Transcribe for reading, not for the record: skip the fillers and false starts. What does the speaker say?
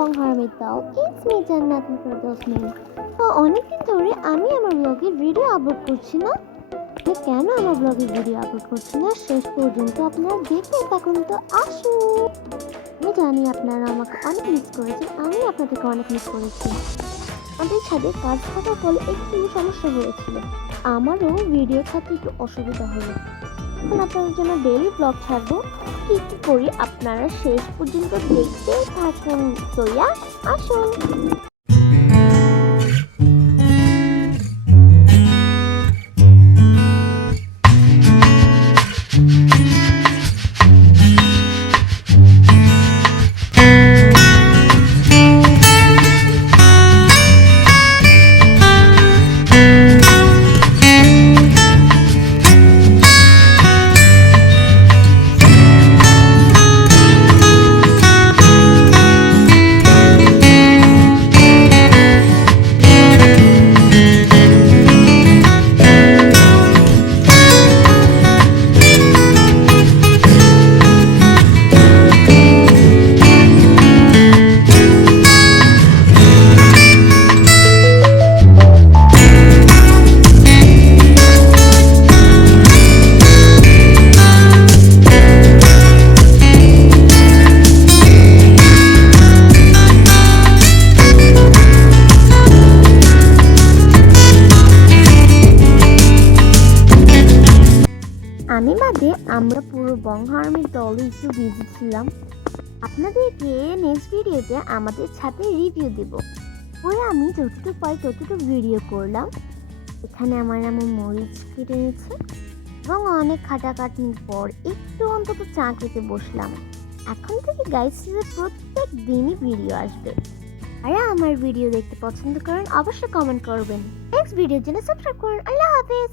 বংহারমিতাও it's me জান্নাত ফেরদৌস মিম। তো অনেকদিন ধরে আমি আমার ব্লগে ভিডিও আপলোড করছি না। কেন আমার ব্লগে ভিডিও আপলোড করছি না শেষ পর্যন্ত আপনারা দেখতে থাকুন। তো আসুন, আমি জানি আপনারা আমাকে অনেক মিস করেছেন, আমি আপনাদেরকে অনেক মিস করেছি। আমাদের ছাদে কাজ থাকার ফলে একটু সমস্যা হয়েছিল, আমারও ভিডিও ছাড়তে একটু অসুবিধা হলো। এখন আপনাদের জন্য ডেইলি ব্লগ ছাড়বো, কি কি করি আপনারা শেষ পর্যন্ত দেখতে থাকুন। তো আসুন। আমি বাদে আমরা পুরো বংহার্মির দল একটু বিজি ছিলাম। আপনাদেরকে নেক্সট ভিডিওতে আমাদের ছাদে রিভিউ দেব। পরে আমি যতটুকু পাই ততটুকু ভিডিও করলাম। এখানে আমার এমন মরিচ কেটে নিচ্ছে এবং অনেক খাটাখাটনির পর একটু অন্তত চা খেতে বসলাম। এখন থেকে গাইস প্রত্যেক দিনই ভিডিও আসবে। আর আমার ভিডিও দেখতে পছন্দ করেন অবশ্যই কমেন্ট করবেন। নেক্সট ভিডিওর জন্য সাবস্ক্রাইব করুন। আল্লাহ হাফেজ।